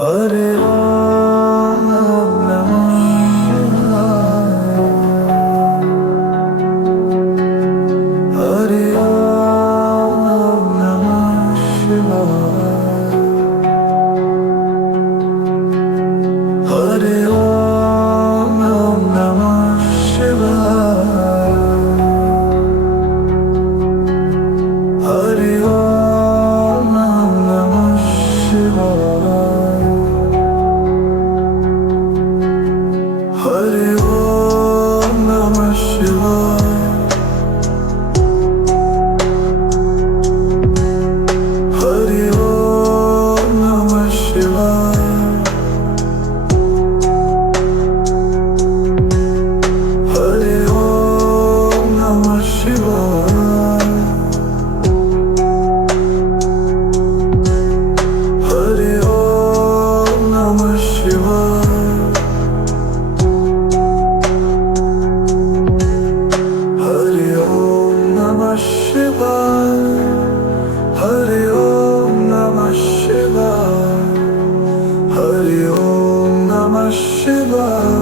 Hare Ram Namah Shivaya. Hare Ram Namah Shivaya. Hare Ram Namah Shivaya. Hare Ram Namah Shivaya. Hare Om Namah Shivaya. Hare Om Namah Shivaya. Hare Om Namah Shivaya. Hare Om Namah Shivaya. Hare Om Namah Shivaya. Hare Om Namah Shivaya. Hare Om Namah Shivaya.